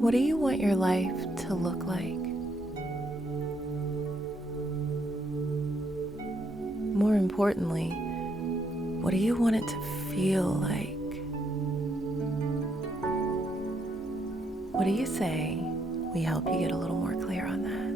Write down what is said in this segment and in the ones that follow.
What do you want your life to look like? More importantly, what do you want it to feel like? What do you say we help you get a little more clear on that?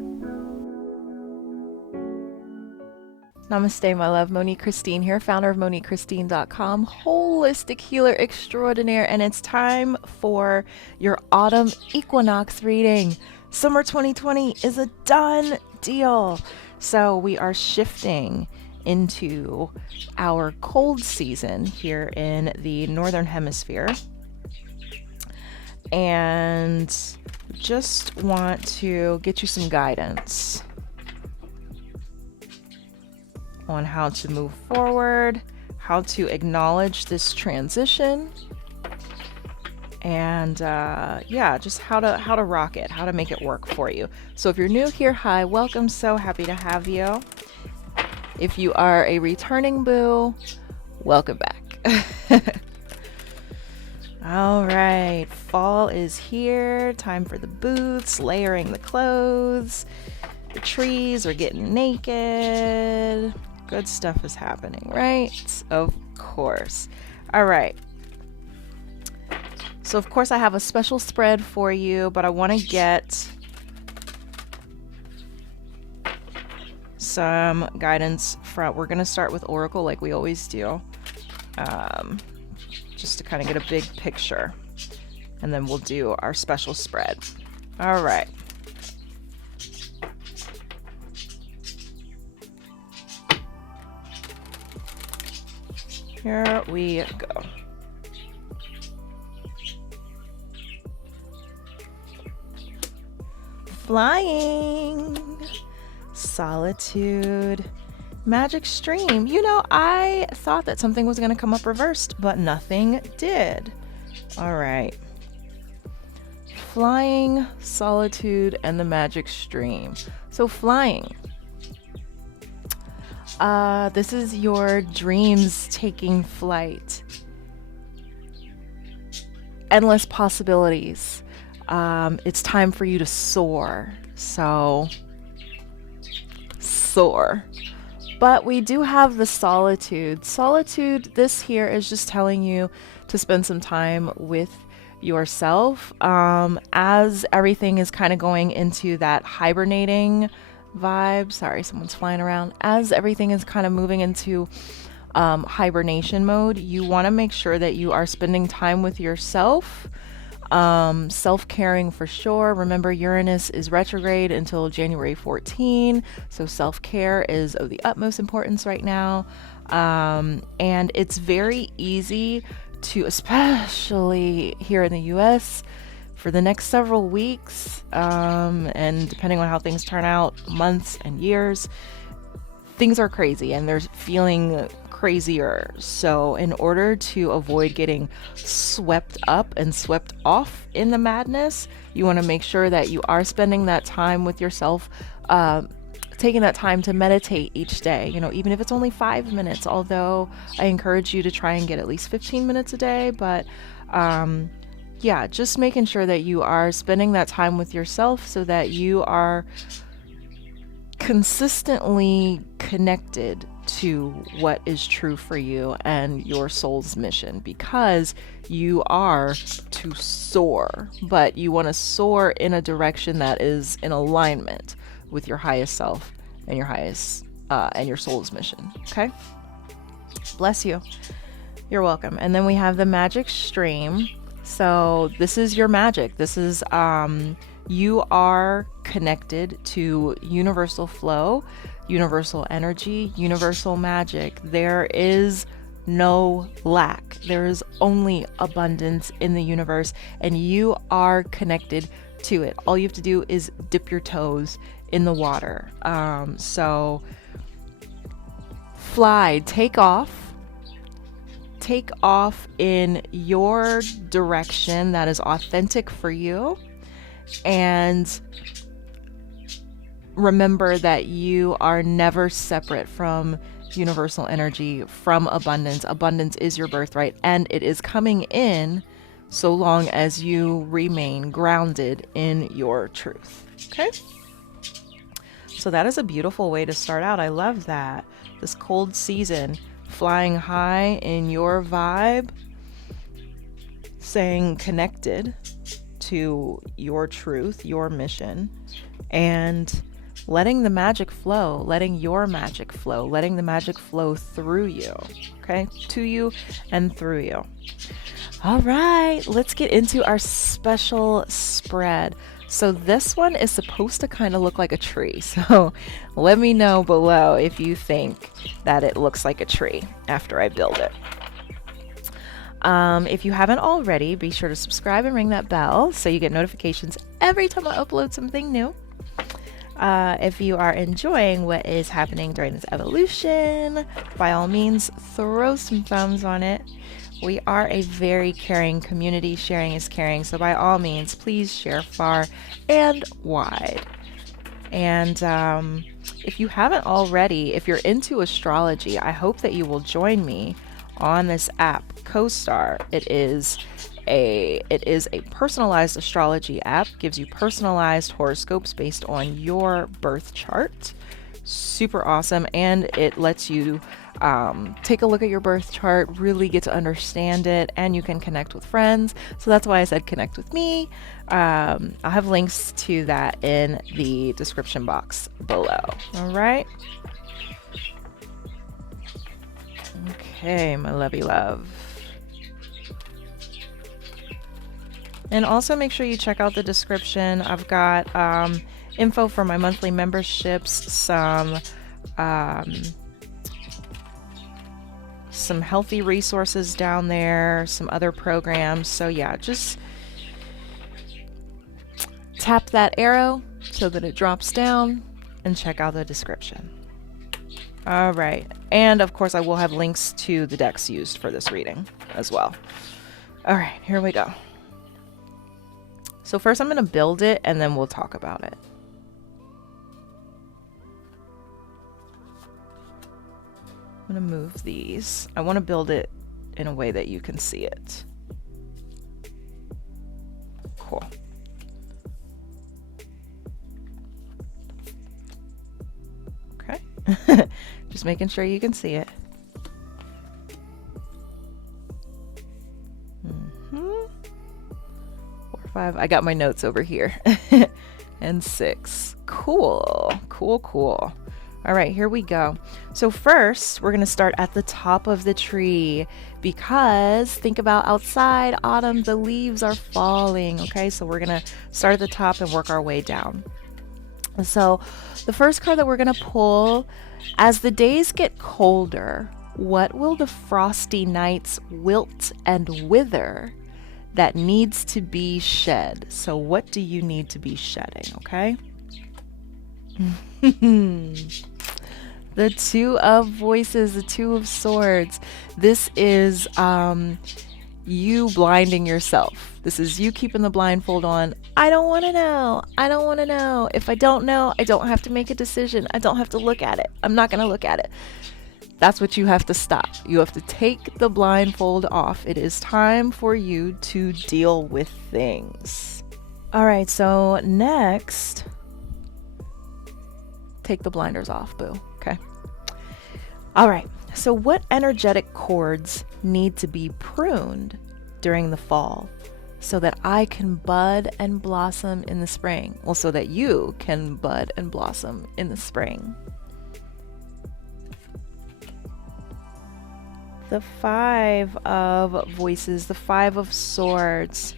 Namaste, my love. Monique Christine here, founder of 𝙑𝙞𝙙𝙤𝙠𝙨, holistic healer extraordinaire, and it's time for your autumn equinox reading. Summer 2020 is a done deal. So we are shifting into our cold season here in the Northern Hemisphere. And just want to get you some guidance on how to move forward, how to acknowledge this transition, and just how to rock it, how to make it work for you. So if you're new here, hi, welcome, so happy to have you. If you are a returning boo, welcome back. All right, fall is here, time for the boots, layering the clothes, the trees are getting naked. Good stuff is happening, right? Of course. All right. So of course I have a special spread for you, but I want to get some guidance from, we're going to start with Oracle like we always do, just to kind of get a big picture, and then we'll do our special spread. All right. Here we go. Flying, solitude, magic stream. You know, I thought that something was going to come up reversed, but nothing did. All right. Flying, solitude, and the magic stream. So flying. This is your dreams taking flight. Endless possibilities. It's time for you to soar. So, soar. But we do have the solitude. Solitude, this here is just telling you to spend some time with yourself. As everything is kind of going into that hibernating vibe. Sorry, someone's flying around. As everything is kind of moving into hibernation mode, you want to make sure that you are spending time with yourself, self-caring for sure. Remember, Uranus is retrograde until January 14, so self-care is of the utmost importance right now. And it's very easy to, especially here in the US, for the next several weeks, and depending on how things turn out, months and years, things are crazy and they're feeling crazier. So in order to avoid getting swept up and swept off in the madness, you want to make sure that you are spending that time with yourself, taking that time to meditate each day, you know, even if it's only 5 minutes, although I encourage you to try and get at least 15 minutes a day. But yeah, just making sure that you are spending that time with yourself so that you are consistently connected to what is true for you and your soul's mission, because you are to soar, but you want to soar in a direction that is in alignment with your highest self and your highest and your soul's mission. Okay? Bless you. You're welcome. And then we have the magic stream. So this is your magic. This is, you are connected to universal flow, universal energy, universal magic. There is no lack. There is only abundance in the universe, and you are connected to it. All you have to do is dip your toes in the water. So fly, take off in your direction that is authentic for you, and remember that you are never separate from universal energy, from abundance. Abundance is your birthright, and it is coming in so long as you remain grounded in your truth. Okay? So that is a beautiful way to start out. I love that. This cold season, flying high in your vibe, staying connected to your truth, your mission, and letting the magic flow, letting your magic flow, letting the magic flow through you, okay? To you and through you. All right, let's get into our special spread. So this one is supposed to kind of look like a tree. So let me know below if you think that it looks like a tree after I build it. If you haven't already, be sure to subscribe and ring that bell so you get notifications every time I upload something new. If you are enjoying what is happening during this evolution, by all means, throw some thumbs on it. We are a very caring community. Sharing is caring. So by all means, please share far and wide. And if you haven't already, if you're into astrology, I hope that you will join me on this app, CoStar. It is a personalized astrology app, gives you personalized horoscopes based on your birth chart. Super awesome. And it lets you take a look at your birth chart, really get to understand it, and you can connect with friends. So that's why I said connect with me. I'll have links to that in the description box below. All right. Okay, my lovey love. And also make sure you check out the description. I've got info for my monthly memberships, some healthy resources down there, some other programs. So yeah, just tap that arrow so that it drops down and check out the description. All right. And of course, I will have links to the decks used for this reading as well. All right, here we go. So first I'm going to build it and then we'll talk about it. I'm going to move these. I want to build it in a way that you can see it. Cool. Okay. Just making sure you can see it. 4, 5. I got my notes over here. And 6. Cool. Cool, cool. All right, here we go. So first, we're going to start at the top of the tree because think about outside, autumn, the leaves are falling. Okay, so we're going to start at the top and work our way down. So the first card that we're going to pull, as the days get colder, what will the frosty nights wilt and wither that needs to be shed? So what do you need to be shedding, okay? The Two of Voices, the Two of Swords. This is you blinding yourself. This is you keeping the blindfold on. I don't want to know. I don't want to know. If I don't know, I don't have to make a decision. I don't have to look at it. I'm not going to look at it. That's what you have to stop. You have to take the blindfold off. It is time for you to deal with things. All right, so next, take the blinders off, boo. Okay. All right, so what energetic cords need to be pruned during the fall so that I can bud and blossom in the spring? Well, so that you can bud and blossom in the spring. The Five of Voices, the Five of Swords.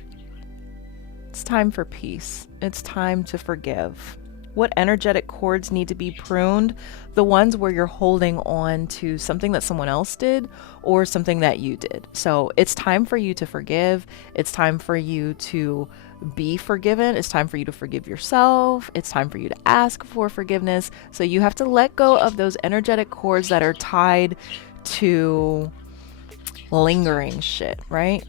It's time for peace. It's time to forgive. What energetic cords need to be pruned? The ones where you're holding on to something that someone else did or something that you did. So it's time for you to forgive. It's time for you to be forgiven. It's time for you to forgive yourself. It's time for you to ask for forgiveness. So you have to let go of those energetic cords that are tied to lingering shit, right?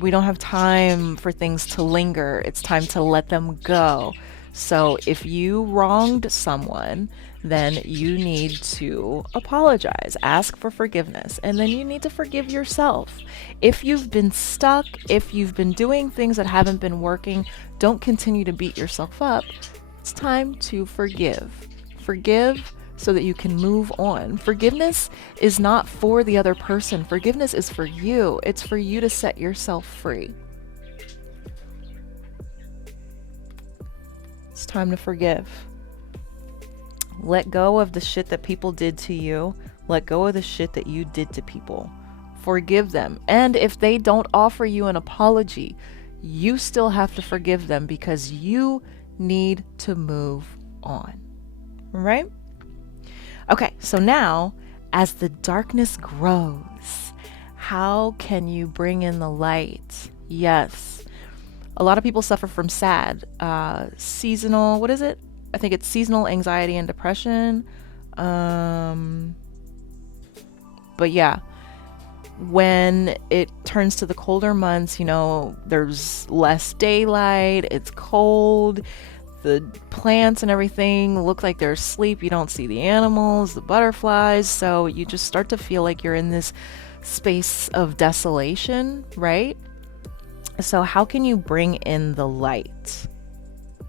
We don't have time for things to linger. It's time to let them go. So if you wronged someone, then you need to apologize, ask for forgiveness, and then you need to forgive yourself. If you've been stuck, if you've been doing things that haven't been working, don't continue to beat yourself up. It's time to forgive. Forgive so that you can move on. Forgiveness is not for the other person. Forgiveness is for you. It's for you to set yourself free. It's time to forgive. Let go of the shit that people did to you. Let go of the shit that you did to people. Forgive them. And if they don't offer you an apology, you still have to forgive them because you need to move on. Right? Okay, so now as the darkness grows, how can you bring in the light? Yes. A lot of people suffer from seasonal, what is it? I think it's seasonal anxiety and depression. But yeah, when it turns to the colder months, there's less daylight, it's cold, the plants and everything look like they're asleep. You don't see the animals, the butterflies. So you just start to feel like you're in this space of desolation, right? So how can you bring in the light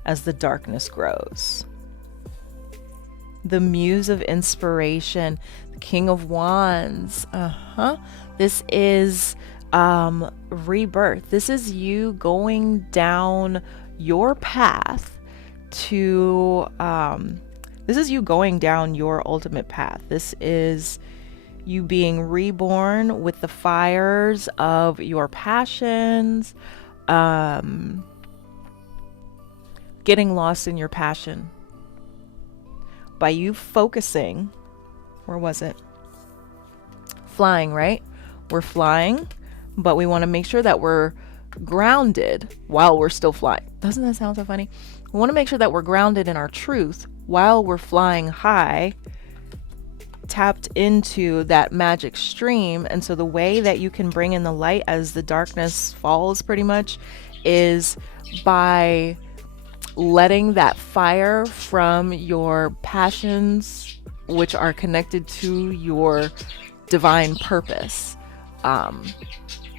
as the darkness grows? The muse of inspiration, the King of Wands. This is rebirth. This is you going down your path to this is you going down your ultimate path. This is you being reborn with the fires of your passions, getting lost in your passion by you focusing. Where was it? Flying, right? We're flying, but we want to make sure that we're grounded while we're still flying. Doesn't that sound so funny? We want to make sure that we're grounded in our truth while we're flying high, tapped into that magic stream. And so the way that you can bring in the light as the darkness falls pretty much is by letting that fire from your passions, which are connected to your divine purpose,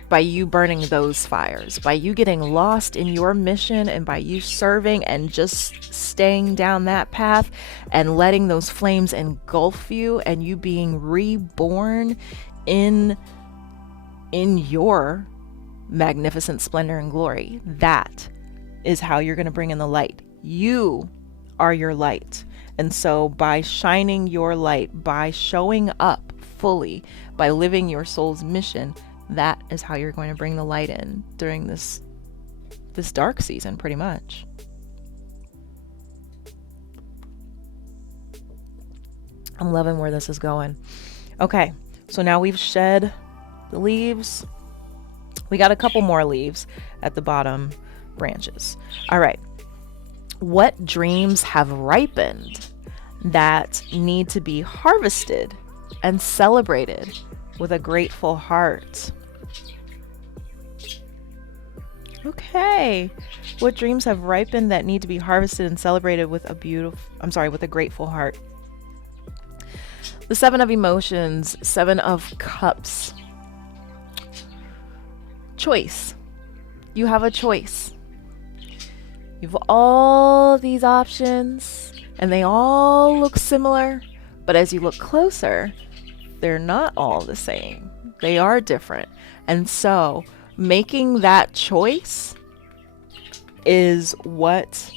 by you burning those fires, by you getting lost in your mission, and by you serving and just staying down that path and letting those flames engulf you, and you being reborn in your magnificent splendor and glory. That is how you're going to bring in the light. You are your light. And so by shining your light, by showing up fully, by living your soul's mission, that is how you're going to bring the light in during this dark season, pretty much. I'm loving where this is going. Okay, so now we've shed the leaves. We got a couple more leaves at the bottom branches. All right. What dreams have ripened that need to be harvested and celebrated with a grateful heart? Okay. What dreams have ripened that need to be harvested and celebrated with a grateful heart? The Seven of Emotions, Seven of Cups. Choice. You have a choice. You have all these options and they all look similar, but as you look closer, they're not all the same. They are different. And so making that choice is what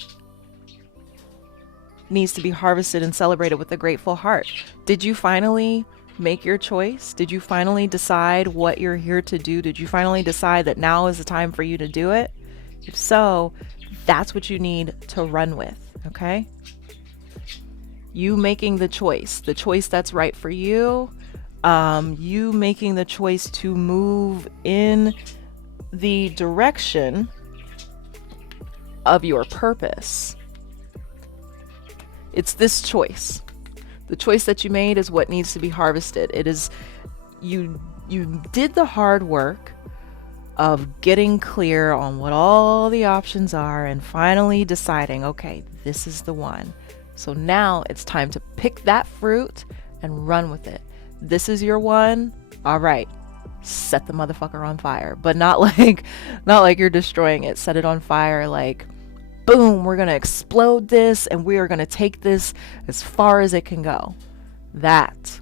needs to be harvested and celebrated with a grateful heart. Did you finally make your choice? Did you finally decide what you're here to do? Did you finally decide that now is the time for you to do it? If so, that's what you need to run with, okay? You making the choice that's right for you, you making the choice to move in the direction of your purpose. It's this choice. The choice that you made is what needs to be harvested. It is, you did the hard work of getting clear on what all the options are and finally deciding, okay, this is the one. So now it's time to pick that fruit and run with it. This is your one. All right, set the motherfucker on fire, but not like you're destroying it. Set it on fire like, boom, we're gonna explode this and we are gonna take this as far as it can go. That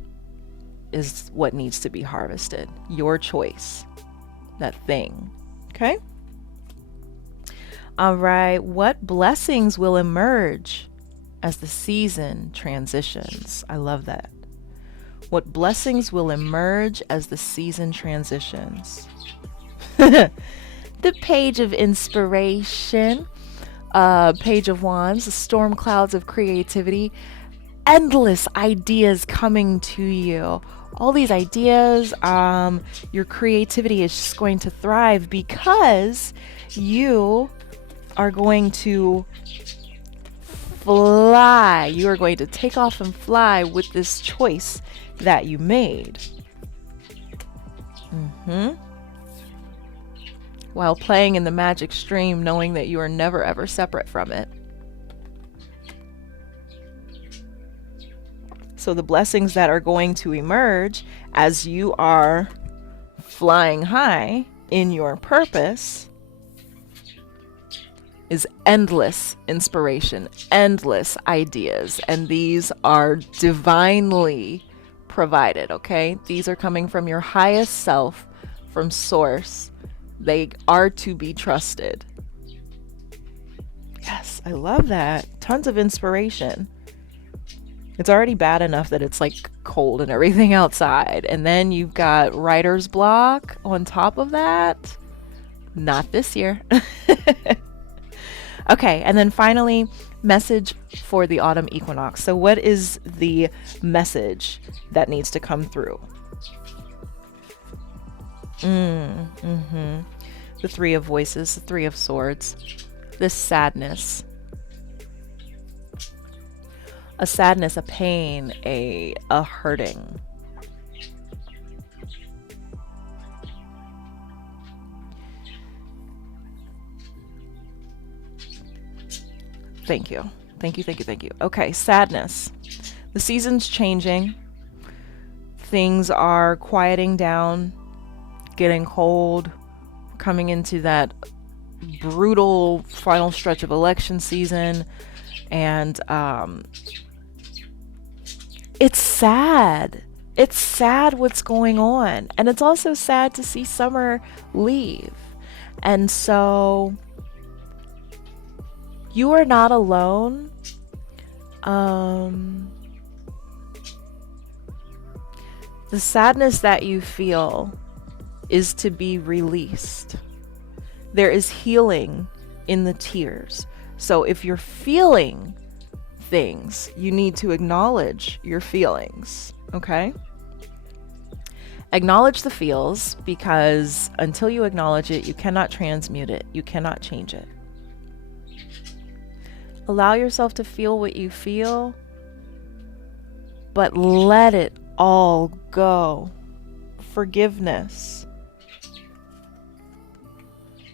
is what needs to be harvested. Your choice. That thing. Okay? All right. What blessings will emerge as the season transitions? I love that. What blessings will emerge as the season transitions? The Page of Inspiration, Page of Wands, the storm clouds of creativity, endless ideas coming to you. All these ideas, your creativity is just going to thrive because you are going to fly. You are going to take off and fly with this choice that you made. While playing in the magic stream, knowing that you are never ever separate from it. So the blessings that are going to emerge as you are flying high in your purpose is endless inspiration, endless ideas, and these are divinely provided, okay? These are coming from your highest self, from source. They are to be trusted. Yes, I love that. Tons of inspiration. It's already bad enough that it's like cold and everything outside, and then you've got writer's block on top of that. Not this year. Okay, and then finally, message for the autumn equinox. So what is the message that needs to come through? The Three of Voices, the Three of Swords, this sadness. A sadness, a pain, a hurting. Thank you. Thank you, thank you, thank you. Okay, sadness. The season's changing. Things are quieting down, getting cold, coming into that brutal final stretch of election season. And it's sad. It's sad what's going on. And it's also sad to see summer leave. And so you are not alone. The sadness that you feel is to be released. There is healing in the tears. So if you're feeling things, you need to acknowledge your feelings, okay? Acknowledge the feels, because until you acknowledge it, you cannot transmute it. You cannot change it. Allow yourself to feel what you feel, but let it all go. Forgiveness.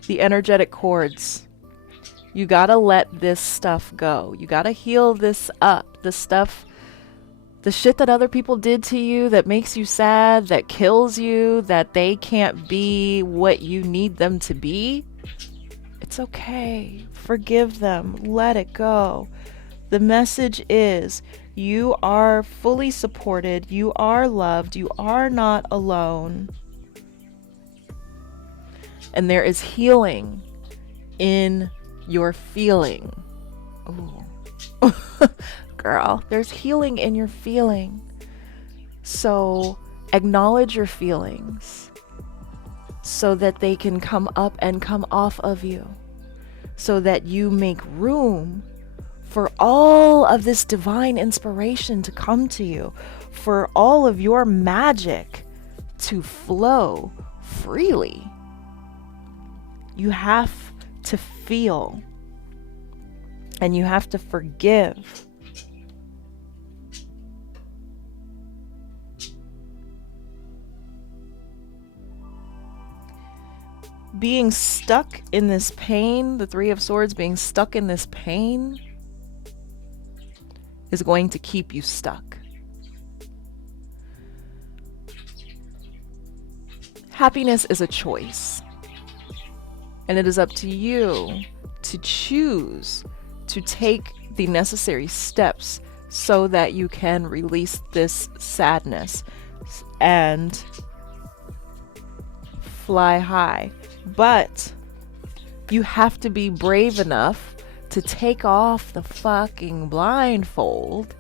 The energetic cords. You gotta let this stuff go. You gotta heal this up. The stuff, the shit that other people did to you that makes you sad, that kills you, that they can't be what you need them to be. It's okay. Forgive them. Let it go. The message is you are fully supported. You are loved. You are not alone. And there is healing in your feeling. Ooh. Girl, there's healing in your feeling. So acknowledge your feelings so that they can come up and come off of you, so that you make room for all of this divine inspiration to come to you, for all of your magic to flow freely. You have to feel, and you have to forgive. being stuck in this pain, the Three of Swords being stuck in this pain is going to keep you stuck. Happiness is a choice. And it is up to you to choose to take the necessary steps so that you can release this sadness and fly high. But you have to be brave enough to take off the fucking blindfold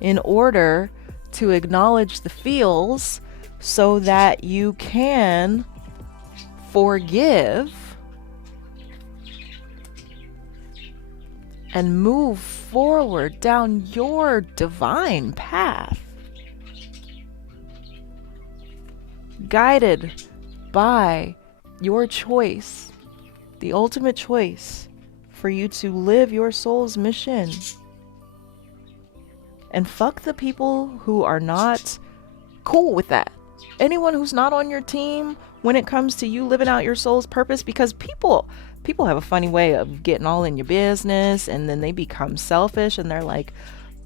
in order to acknowledge the feels so that you can forgive and move forward down your divine path, guided by your choice, the ultimate choice for you to live your soul's mission. And fuck the people who are not cool with that. Anyone who's not on your team when it comes to you living out your soul's purpose, because people have a funny way of getting all in your business and then they become selfish and they're like,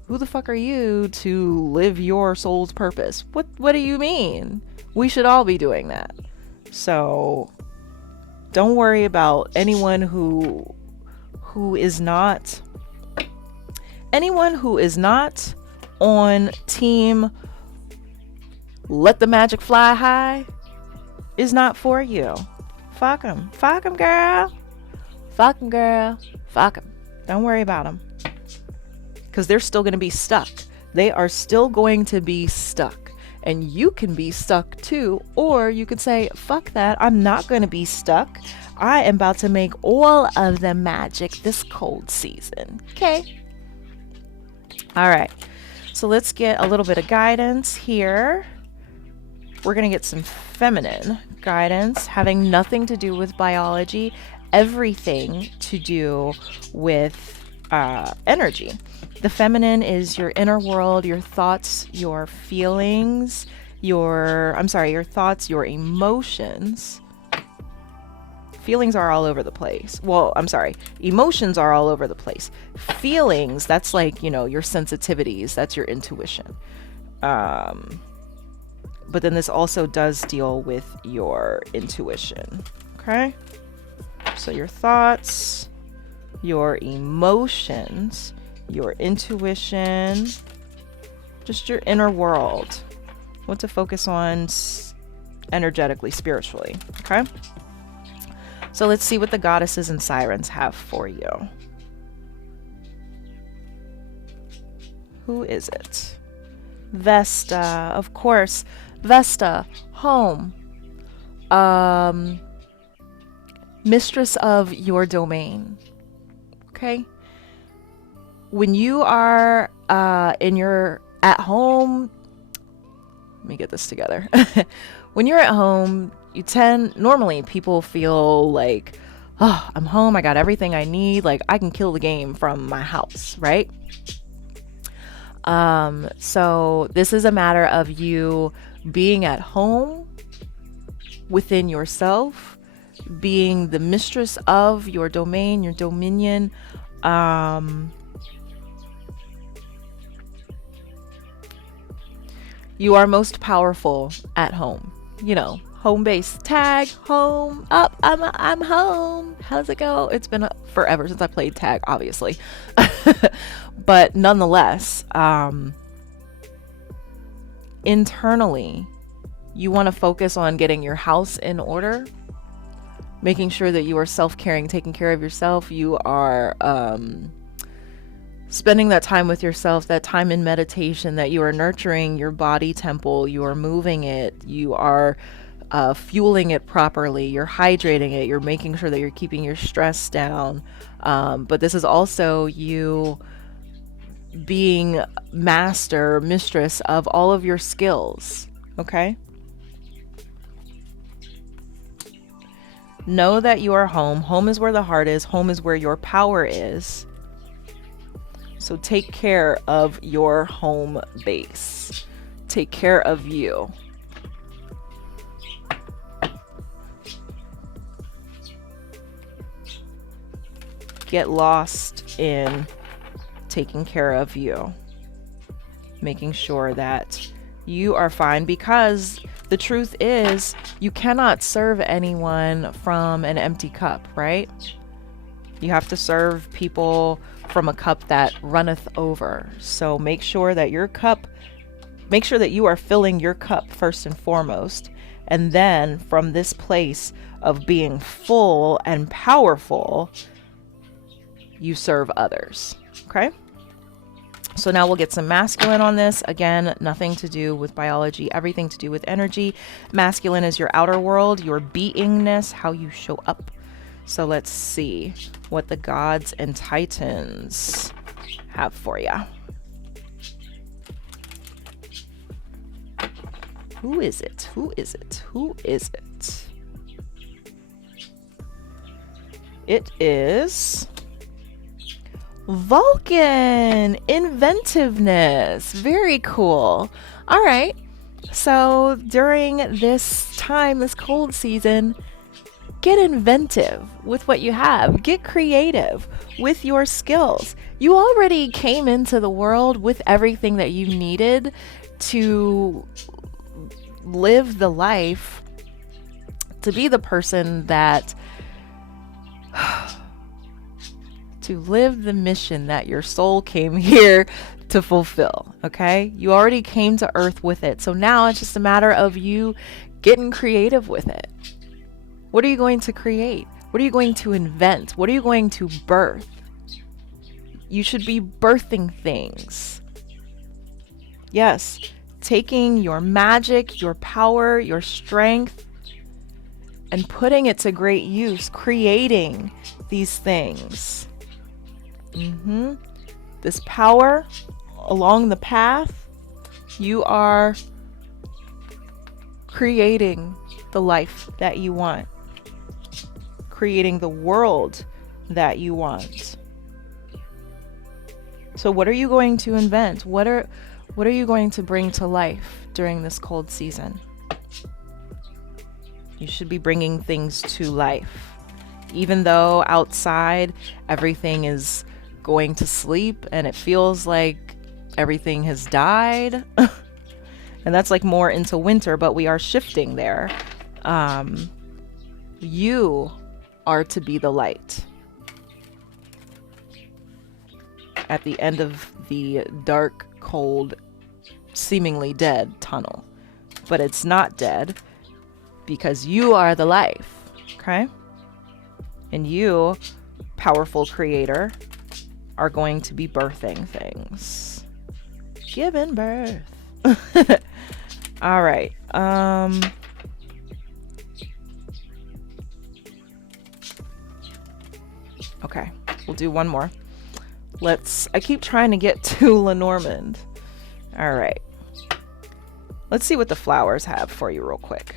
who the fuck are you to live your soul's purpose? What do you mean? We should all be doing that. So don't worry about anyone who is not on team let the magic fly high is not for you. Fuck them. Fuck them, girl. Fuck them, girl. Fuck them. Don't worry about them. Because they're still going to be stuck. They are still going to be stuck. And you can be stuck too. Or you could say, fuck that. I'm not going to be stuck. I am about to make all of the magic this cold season. Okay? All right. So let's get a little bit of guidance here. We're going to get some feminine guidance, having nothing to do with biology, everything to do with energy. The feminine is your inner world, your thoughts, your feelings, your thoughts, your emotions. Feelings are all over the place. Well, emotions are all over the place. Feelings, that's like, your sensitivities, that's your intuition. But then this also does deal with your intuition. Okay? So your thoughts, your emotions, your intuition, just your inner world. What to focus on energetically, spiritually. Okay? So let's see what the goddesses and sirens have for you. Who is it? Vesta, of course. Vesta, home. Mistress of your domain. Okay? When you are at home, let me get this together. When you're at home, normally people feel like, oh, I'm home, I got everything I need, like I can kill the game from my house, right? So this is a matter of you being at home within yourself, being the mistress of your domain, your dominion. You are most powerful at home. Home base, tag, home, up, I'm home. How's it go? It's been forever since I played tag, obviously. But nonetheless, internally, you want to focus on getting your house in order, making sure that you are self-caring, taking care of yourself. You are spending that time with yourself, that time in meditation, that you are nurturing your body temple, you are moving it, you are fueling it properly, you're hydrating it, you're making sure that you're keeping your stress down. But this is also you being mistress of all of your skills. Okay? Know that you are home. Home is where the heart is. Home is where your power is. So take care of your home base. Take care of you. get lost in taking care of you, making sure that you are fine, because the truth is you cannot serve anyone from an empty cup, right? You have to serve people from a cup that runneth over. So make sure that you are filling your cup first and foremost. And then from this place of being full and powerful, you serve others. Okay? So now we'll get some masculine on this. Again, nothing to do with biology, everything to do with energy. Masculine is your outer world, your beingness, how you show up. So let's see what the gods and titans have for you. Who is it? Who is it? Who is it? It is Vulcan. Inventiveness. Very cool. All right. So during this time, this cold season, get inventive with what you have. Get creative with your skills. You already came into the world with everything that you needed to live the life, to be the person that, to live the mission that your soul came here to fulfill. Okay? You already came to earth with it. So now it's just a matter of you getting creative with it. What are you going to create? What are you going to invent? What are you going to birth? You should be birthing things. Yes, taking your magic, your power, your strength, and putting it to great use, creating these things. This power along the path, you are creating the life that you want. Creating the world that you want. So what are you going to invent? What are you going to bring to life during this cold season? You should be bringing things to life. Even though outside everything is going to sleep and it feels like everything has died. And that's like more into winter, but we are shifting there. You are to be the light at the end of the dark, cold, seemingly dead tunnel. But it's not dead because you are the life, okay? And you, powerful creator, are going to be birthing things. Giving birth. All right. Okay, we'll do one more. I keep trying to get to Lenormand. All right. Let's see what the flowers have for you real quick.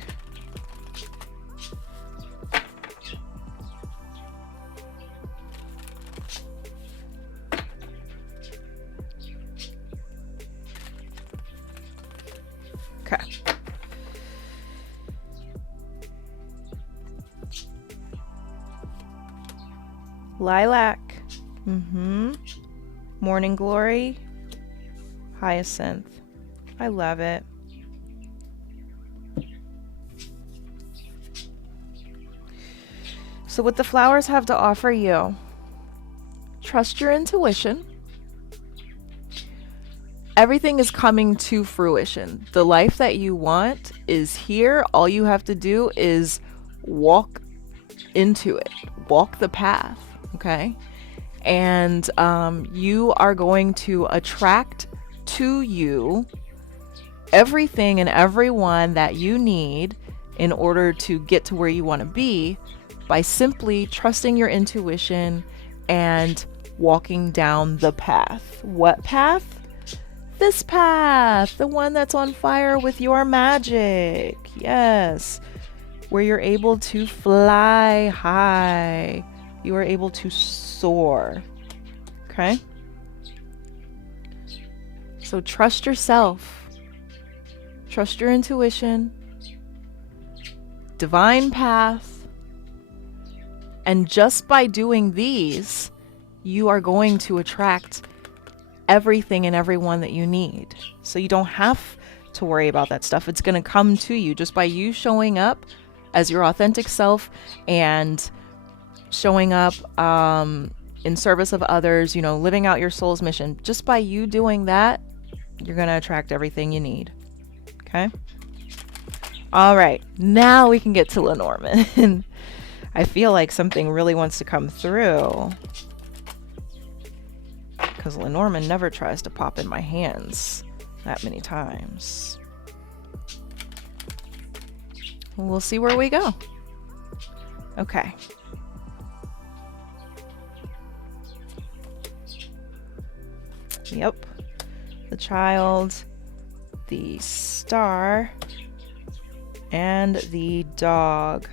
Okay. Lilac. Morning Glory. Hyacinth. I love it. So what the flowers have to offer you: trust your intuition. Everything is coming to fruition. The life that you want is here. All you have to do is walk into it. Walk the path. Okay? And you are going to attract to you everything and everyone that you need in order to get to where you want to be by simply trusting your intuition and walking down the path. What path? This path, the one that's on fire with your magic. Yes, where you're able to fly high. You are able to soar. Okay? So trust yourself. Trust your intuition. Divine path. And just by doing these, you are going to attract everything and everyone that you need. So you don't have to worry about that stuff. It's going to come to you just by you showing up as your authentic self and showing up in service of others, you know, living out your soul's mission. Just by you doing that, you're going to attract everything you need. Okay? All right. Now we can get to Lenormand. I feel like something really wants to come through, because Lenormand never tries to pop in my hands that many times. We'll see where we go. Okay. Yep. The child, the star, and the dog.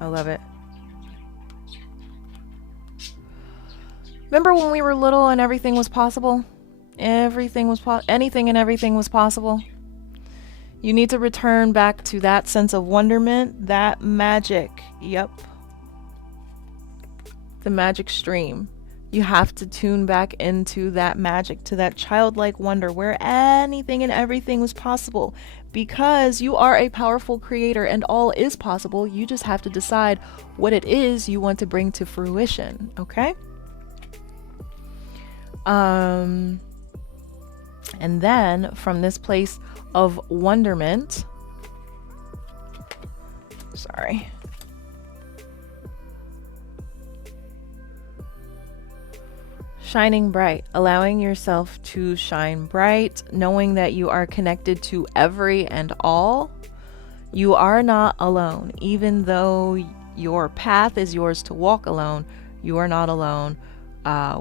I love it. Remember when we were little and everything was possible? Anything and everything was possible. You need to return back to that sense of wonderment, that magic. Yep. The magic stream. You have to tune back into that magic, to that childlike wonder where anything and everything was possible, because you are a powerful creator and all is possible. You just have to decide what it is you want to bring to fruition. Okay? And then from this place of wonderment, sorry. Shining bright, allowing yourself to shine bright, knowing that you are connected to every and all. You are not alone. Even though your path is yours to walk alone, you are not alone.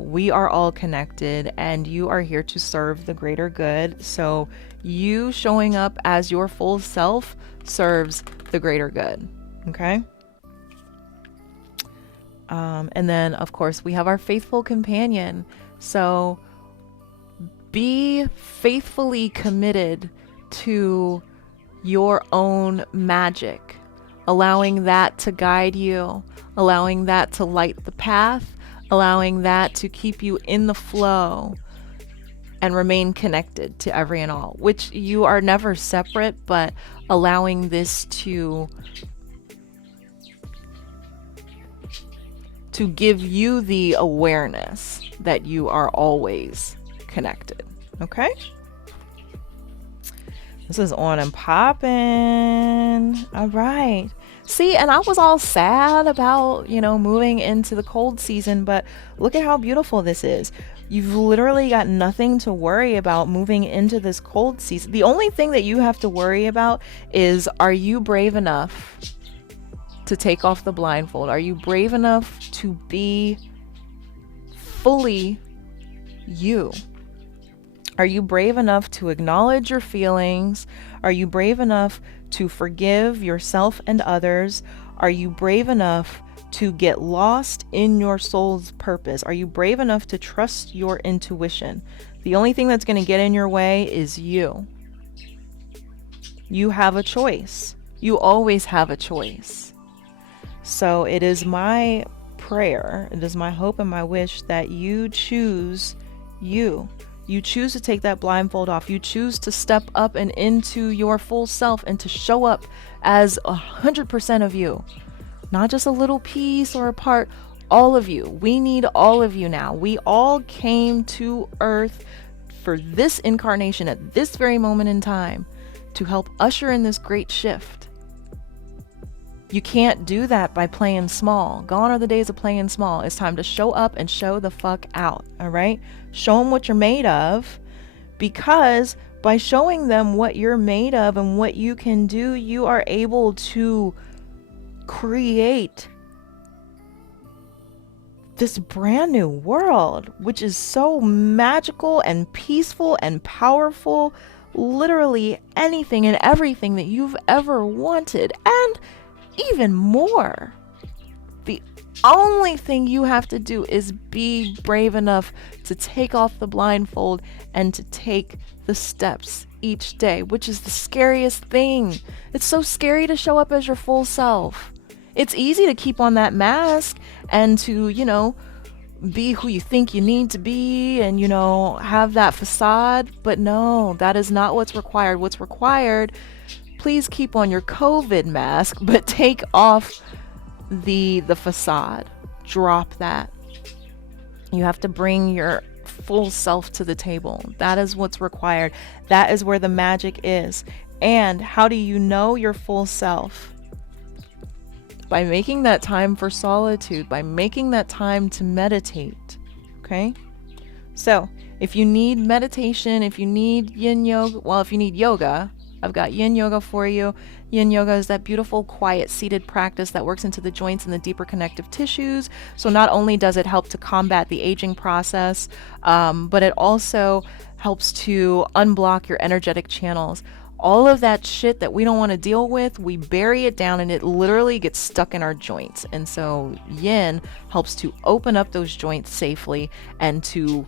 We are all connected, and you are here to serve the greater good. So you showing up as your full self serves the greater good. Okay? And then, of course, we have our faithful companion. So be faithfully committed to your own magic, allowing that to guide you, allowing that to light the path, allowing that to keep you in the flow and remain connected to every and all, which you are never separate, but allowing this to give you the awareness that you are always connected. Okay? This is on and popping. All right. See, and I was all sad about, moving into the cold season, but look at how beautiful this is. You've literally got nothing to worry about moving into this cold season. The only thing that you have to worry about is, are you brave enough to take off the blindfold? Are you brave enough to be fully you? Are you brave enough to acknowledge your feelings? Are you brave enough to forgive yourself and others? Are you brave enough to get lost in your soul's purpose? Are you brave enough to trust your intuition? The only thing that's going to get in your way is you. You have a choice. You always have a choice. So it is my prayer, it is my hope and my wish that you choose you. You choose to take that blindfold off. You choose to step up and into your full self and to show up as 100% of you. Not just a little piece or a part, all of you. We need all of you now. We all came to Earth for this incarnation at this very moment in time to help usher in this great shift. You can't do that by playing small. Gone are the days of playing small. It's time to show up and show the fuck out, all right? Show them what you're made of, because by showing them what you're made of and what you can do, you are able to create this brand new world, which is so magical and peaceful and powerful. Literally anything and everything that you've ever wanted, and even more. The only thing you have to do is be brave enough to take off the blindfold and to take the steps each day, which is the scariest thing. It's so scary to show up as your full self. It's easy to keep on that mask and to, be who you think you need to be and, have that facade. But no, that is not what's required. What's required, please keep on your COVID mask, but take off the facade. Drop that. You have to bring your full self to the table. That is what's required. That is where the magic is. And how do you know your full self? By making that time for solitude, by making that time to meditate. Okay? So, if you need meditation, if you need yin yoga, well, if you need yoga, I've got yin yoga for you. Yin yoga is that beautiful, quiet, seated practice that works into the joints and the deeper connective tissues. So not only does it help to combat the aging process, but it also helps to unblock your energetic channels. All of that shit that we don't want to deal with, we bury it down and it literally gets stuck in our joints. And so yin helps to open up those joints safely and to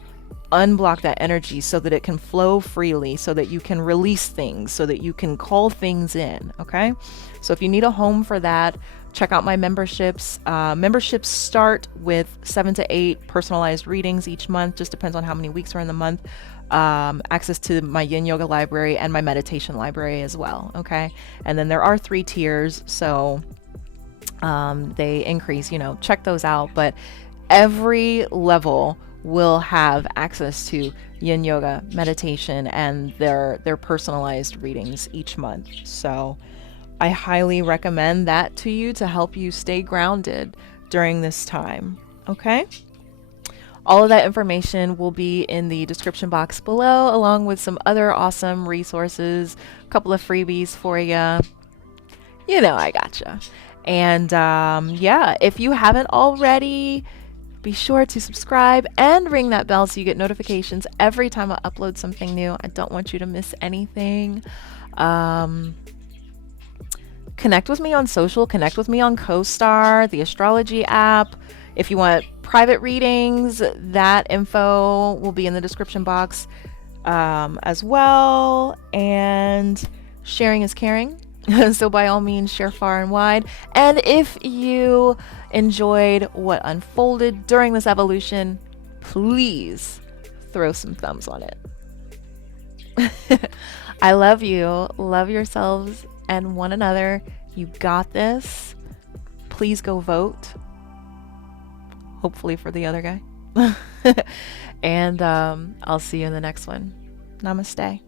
unblock that energy so that it can flow freely, so that you can release things, so that you can call things in. Okay, so if you need a home for that, check out my memberships. Memberships start with 7 to 8 personalized readings each month, just depends on how many weeks are in the month. Access to my yin yoga library and my meditation library as well. Okay, and then there are 3 tiers, so they increase, check those out. But every level will have access to yin yoga, meditation, and their personalized readings each month. So I highly recommend that to you to help you stay grounded during this time. Okay? All of that information will be in the description box below, along with some other awesome resources, a couple of freebies for you. I gotcha. And yeah, if you haven't already, be sure to subscribe and ring that bell so you get notifications every time I upload something new. I don't want you to miss anything. Connect with me on social. Connect with me on CoStar, the astrology app. If you want private readings, that info will be in the description box as well. And sharing is caring. So by all means, share far and wide. And if you enjoyed what unfolded during this evolution, please throw some thumbs on it. I love you. Love yourselves and one another. You got this. Please go vote. Hopefully for the other guy. And I'll see you in the next one. Namaste.